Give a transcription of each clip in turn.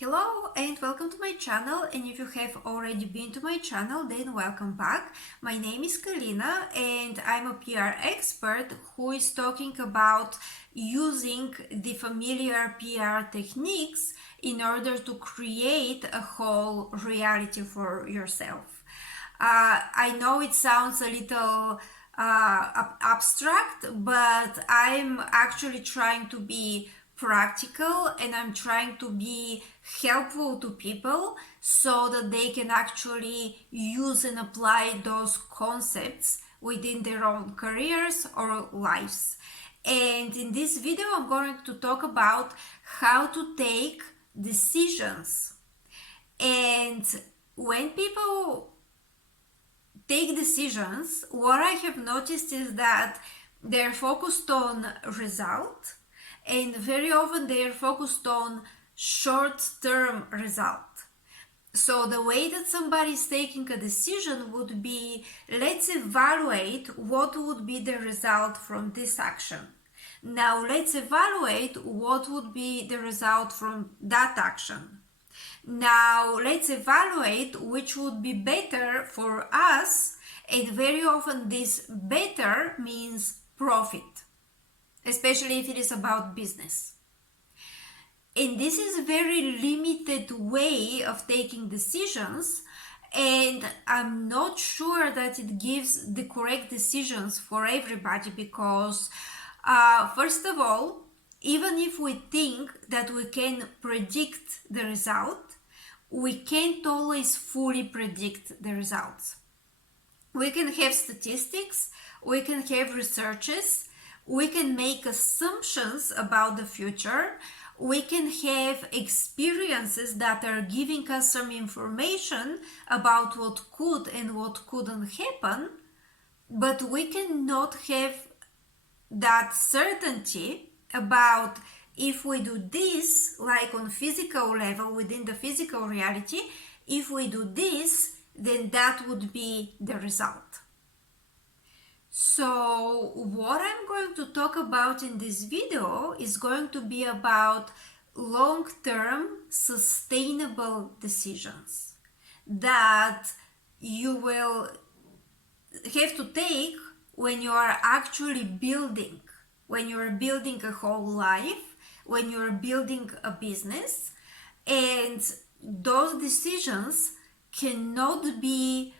Hello and welcome to my channel, and if you have already been to my channel, then welcome back. My name is Kalina and I'm a PR expert who is talking about using the familiar PR techniques in order to create a whole reality for yourself. I know it sounds a little abstract, but I'm actually trying to be practical and I'm trying to be helpful to people so that they can actually use and apply those concepts within their own careers or lives. And in this video, I'm going to talk about how to take decisions. And when people take decisions, what I have noticed is that they're focused on result, and very often they're focused on short-term result. So the way that somebody is taking a decision would be, let's evaluate what would be the result from this action. Now let's evaluate what would be the result from that action. Now let's evaluate which would be better for us, and very often this better means profit, especially if it is about business. And this is a very limited way of taking decisions, and I'm not sure that it gives the correct decisions for everybody because first of all, even if we think that we can predict the result, we can't always fully predict the results. We can have statistics, we can have researches, we can make assumptions about the future, we can have experiences that are giving us some information about what could and what couldn't happen, but we cannot have that certainty about if we do this, like on physical level, within the physical reality, if we do this, then that would be the result. So what I'm going to talk about in this video is going to be about long-term sustainable decisions that you will have to take when you are actually building, when you are building a whole life, when you are building a business. And those decisions cannot be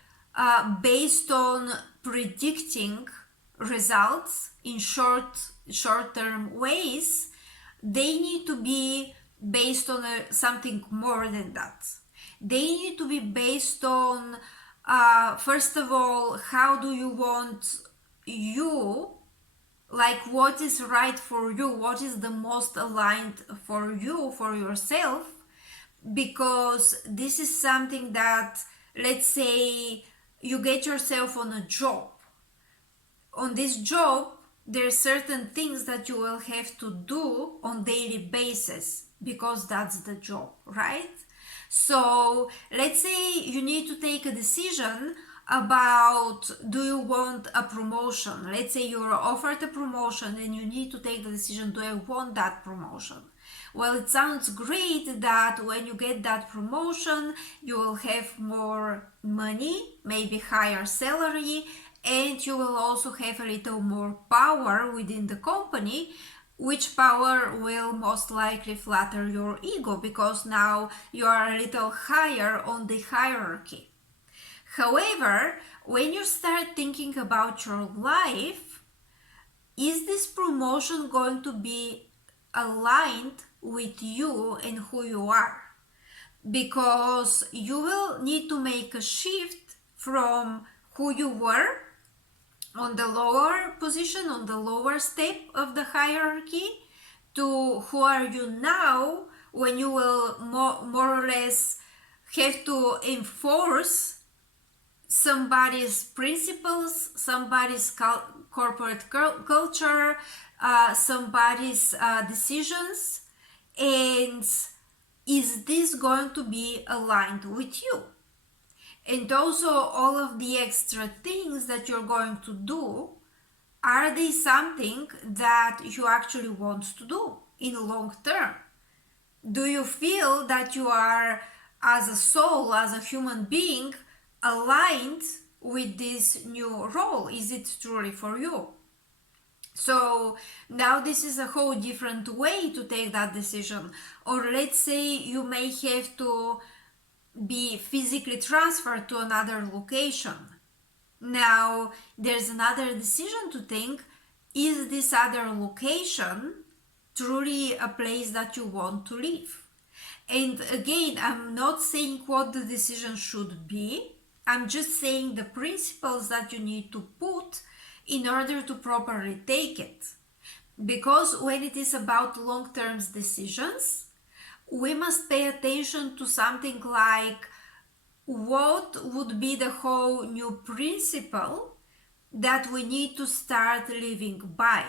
based on predicting results in short-term ways. They need to be based on something more than that. They need to be based on first of all, how do you want you, like what is right for you, what is the most aligned for you, for yourself, because this is something that, let's say you get yourself on a job. On this job, there are certain things that you will have to do on daily basis because that's the job, right? So let's say you need to take a decision about, do you want a promotion? Let's say you're offered a promotion and you need to take the decision, do I want that promotion? Well, it sounds great that when you get that promotion, you will have more money, maybe higher salary, and you will also have a little more power within the company, which power will most likely flatter your ego because now you are a little higher on the hierarchy. However, when you start thinking about your life, is this promotion going to be aligned with you and who you are? Because you will need to make a shift from who you were on the lower position, on the lower step of the hierarchy, to who are you now, when you will more or less have to enforce somebody's principles, somebody's corporate culture, somebody's decisions. And is this going to be aligned with you? And also all of the extra things that you're going to do, are they something that you actually want to do in long term? Do you feel that you are, as a soul, as a human being, aligned with this new role? Is it truly for you? So now this is a whole different way to take that decision. Or let's say you may have to be physically transferred to another location. Now there's another decision to think: is this other location truly a place that you want to live? And again, I'm not saying what the decision should be. I'm just saying the principles that you need to put in order to properly take it. Because when it is about long-term decisions, we must pay attention to something like what would be the whole new principle that we need to start living by.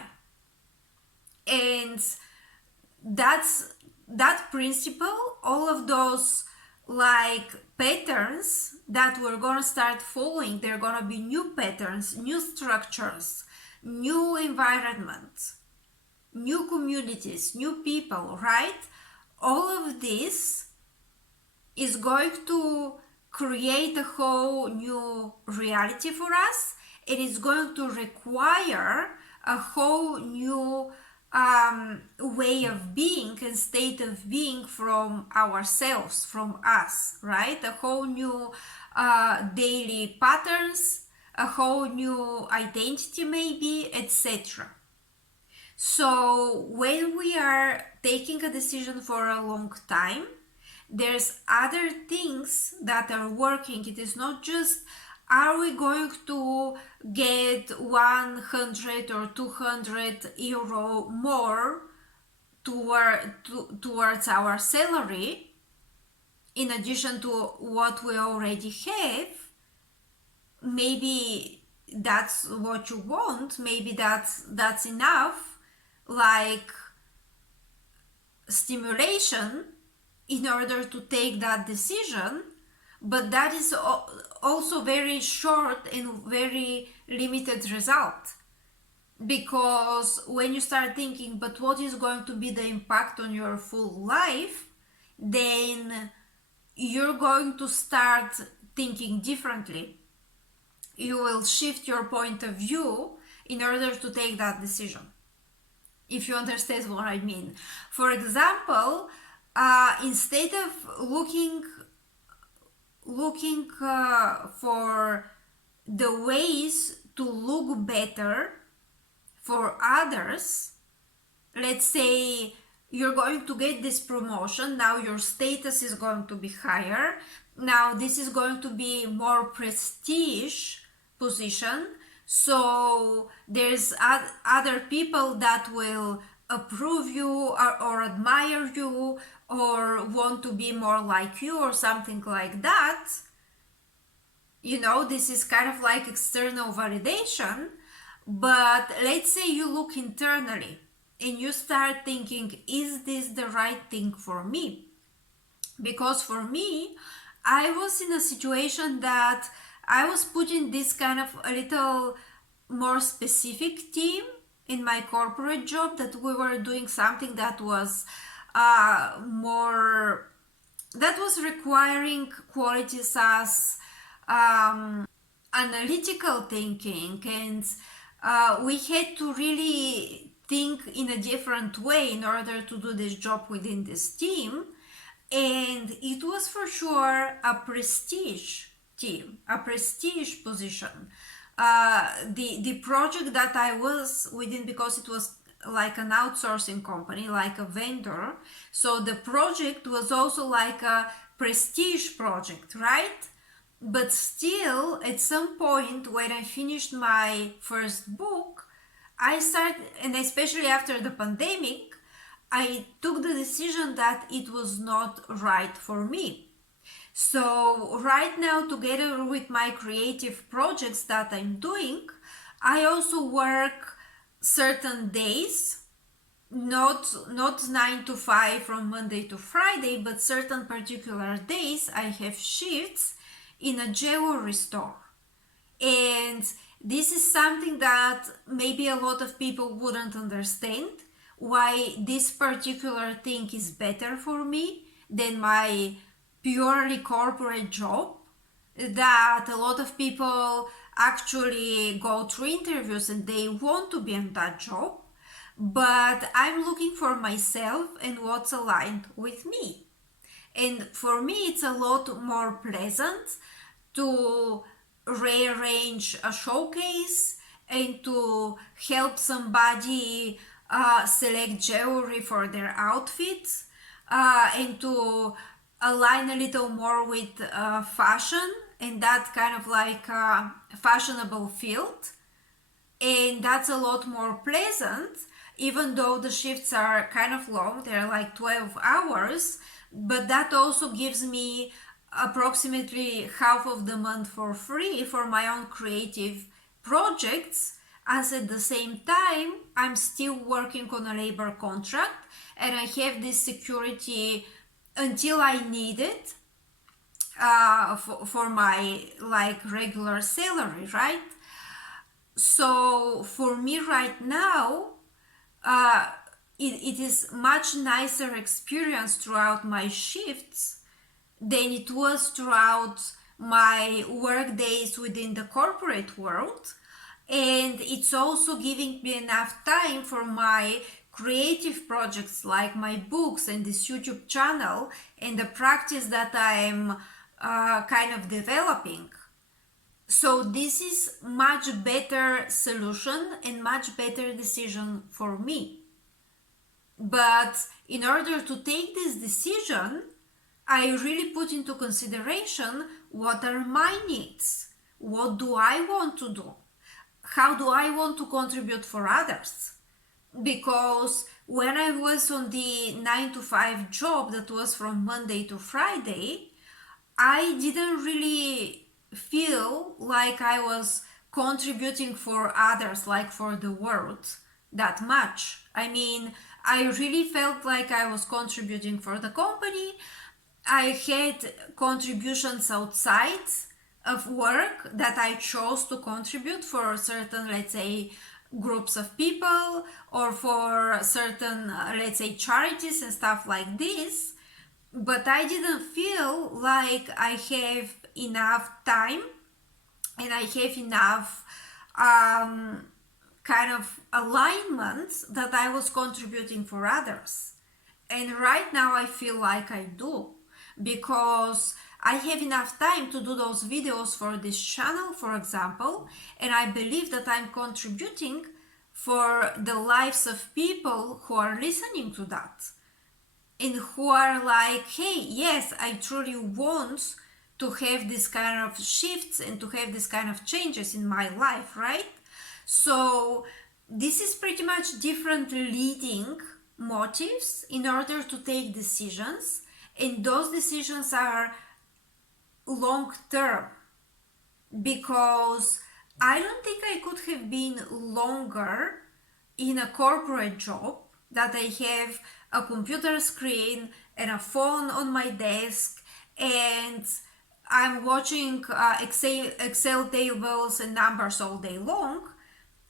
And that principle, all of those like patterns that we're gonna start following, they're gonna be new patterns, new structures, new environment, new communities, new people, right? All of this is going to create a whole new reality for us. It is going to require a whole new way of being and state of being from ourselves, from us, right? A whole new daily patterns, a whole new identity maybe, etc. So when we are taking a decision for a long time, there's other things that are working. It is not just, are we going to get 100 or 200 euro more towards our salary in addition to what we already have. Maybe that's what you want, maybe that's enough, like stimulation in order to take that decision, but that is also very short and very limited result. Because when you start thinking, but what is going to be the impact on your full life, then you're going to start thinking differently. You will shift your point of view in order to take that decision, if you understand what I mean. For example, instead of looking for the ways to look better for others, let's say you're going to get this promotion, now your status is going to be higher, now this is going to be more prestige position, so there's other people that will approve you or admire you or want to be more like you or something like that. You know, this is kind of like external validation. But let's say you look internally and you start thinking, is this the right thing for me? Because for me, I was in a situation that I was put in this kind of a little more specific team in my corporate job, that we were doing something that was requiring qualities as analytical thinking, and we had to really think in a different way in order to do this job within this team. And it was for sure a prestige team, a prestige position. The project that I was within, because it was like an outsourcing company, like a vendor, so the project was also like a prestige project, right? But still, at some point when I finished my first book, I started, and especially after the pandemic, I took the decision that it was not right for me. So right now, together with my creative projects that I'm doing, I also work certain days, not 9 to 5 from Monday to Friday, but certain particular days I have shifts in a jewelry store. And this is something that maybe a lot of people wouldn't understand. why this particular thing is better for me than my purely corporate job, that a lot of people actually go through interviews and they want to be in that job, but I'm looking for myself and what's aligned with me. And for me, it's a lot more pleasant to rearrange a showcase and to help somebody select jewelry for their outfits, and to align a little more with fashion and that kind of like fashionable field. And that's a lot more pleasant, even though the shifts are kind of long, they're like 12 hours, but that also gives me approximately half of the month for free for my own creative projects, as at the same time I'm still working on a labor contract and I have this security until I need it, for my like regular salary, right? So for me right now, it is much nicer experience throughout my shifts than it was throughout my work days within the corporate world. And it's also giving me enough time for my creative projects like my books and this YouTube channel and the practice that I'm kind of developing. So this is much better solution and much better decision for me. But in order to take this decision, I really put into consideration what are my needs? What do I want to do? How do I want to contribute for others? Because when I was on the 9 to 5 job that was from Monday to Friday, I didn't really feel like I was contributing for others, like for the world, that much. I mean, I really felt like I was contributing for the company. I had contributions outside of work that I chose to contribute for certain, let's say, groups of people or for certain, let's say, charities and stuff like this. But I didn't feel like I have enough time and I have enough kind of alignment that I was contributing for others. And right now I feel like I do, because I have enough time to do those videos for this channel, for example, and I believe that I'm contributing for the lives of people who are listening to that and who are like, hey, yes, I truly want to have this kind of shifts and to have this kind of changes in my life, right? So this is pretty much different leading motives in order to take decisions, and those decisions are long term, because I don't think I could have been longer in a corporate job that I have a computer screen and a phone on my desk and I'm watching Excel tables and numbers all day long.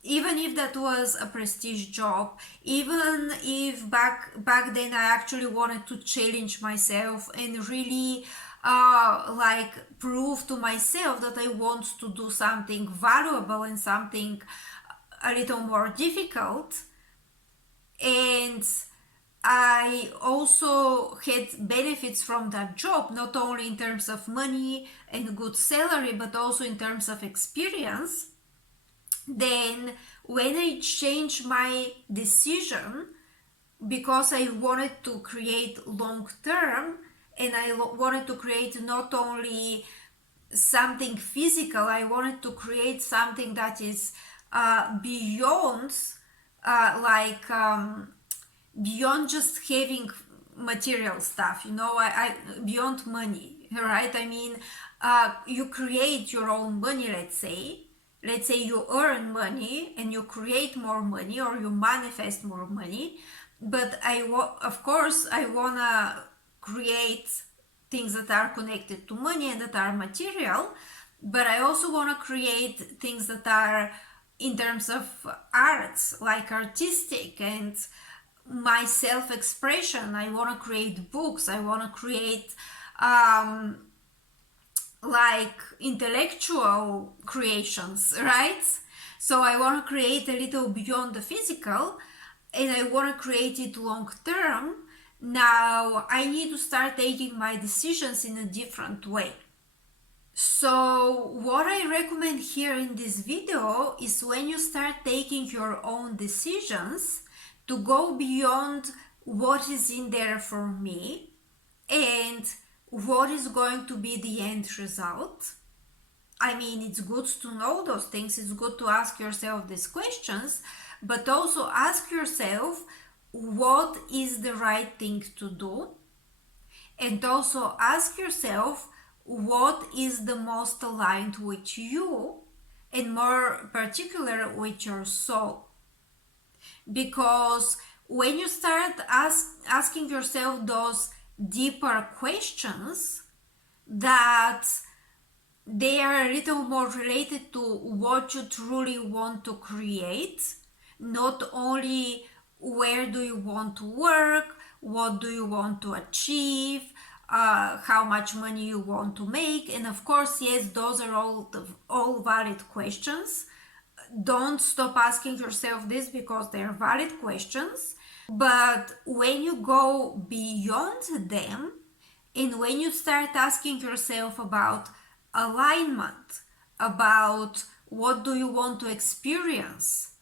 Even if that was a prestige job, even if back then I actually wanted to challenge myself and really like prove to myself that I want to do something valuable and something a little more difficult. And I also had benefits from that job, not only in terms of money and good salary, but also in terms of experience. Then when I changed my decision, because I wanted to create long term and I wanted to create not only something physical, I wanted to create something that is beyond beyond just having material stuff, I beyond money, right? I mean, you create your own money, let's say you earn money and you create more money or you manifest more money, but of course I wanna create things that are connected to money and that are material, but I also want to create things that are in terms of arts, like artistic and my self-expression. I want to create books. I want to create um, like intellectual creations, right? So I want to create a little beyond the physical, and I want to create it long term. Now I need to start taking my decisions in a different way. So what I recommend here in this video is when you start taking your own decisions, to go beyond what is in there for me and what is going to be the end result. I mean, it's good to know those things, it's good to ask yourself these questions, but also ask yourself what is the right thing to do, and also ask yourself what is the most aligned with you, and more particular with your soul. Because when you start asking yourself those deeper questions, that they are a little more related to what you truly want to create, not only where do you want to work, what do you want to achieve, how much money you want to make. And of course, yes, those are all valid questions. Don't stop asking yourself this, because they're valid questions. But when you go beyond them, and when you start asking yourself about alignment, about what do you want to experience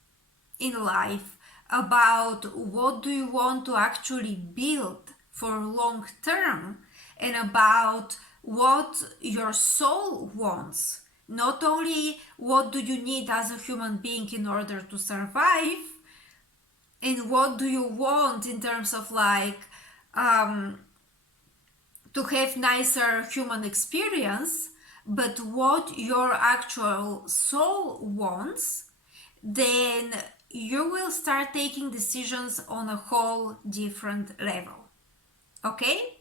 in life, about what do you want to actually build for long term, and about what your soul wants, not only what do you need as a human being in order to survive, and what do you want in terms of like to have nicer human experience, but what your actual soul wants, then you will start taking decisions on a whole different level. Okay?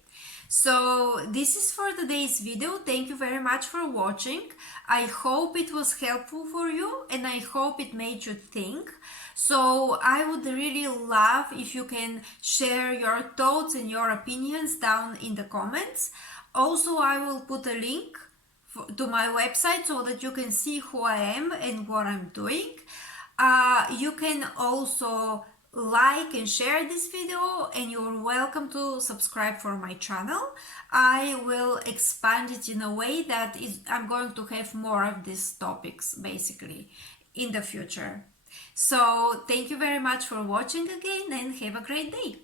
So this is for today's video. Thank you very much for watching. I hope it was helpful for you, and I hope it made you think. So I would really love if you can share your thoughts and your opinions down in the comments. Also, I will put a link to my website so that you can see who I am and what I'm doing. You can also like and share this video, and you're welcome to subscribe for my channel. I will expand it in a way that I'm going to have more of these topics basically in the future. So thank you very much for watching again, and have a great day.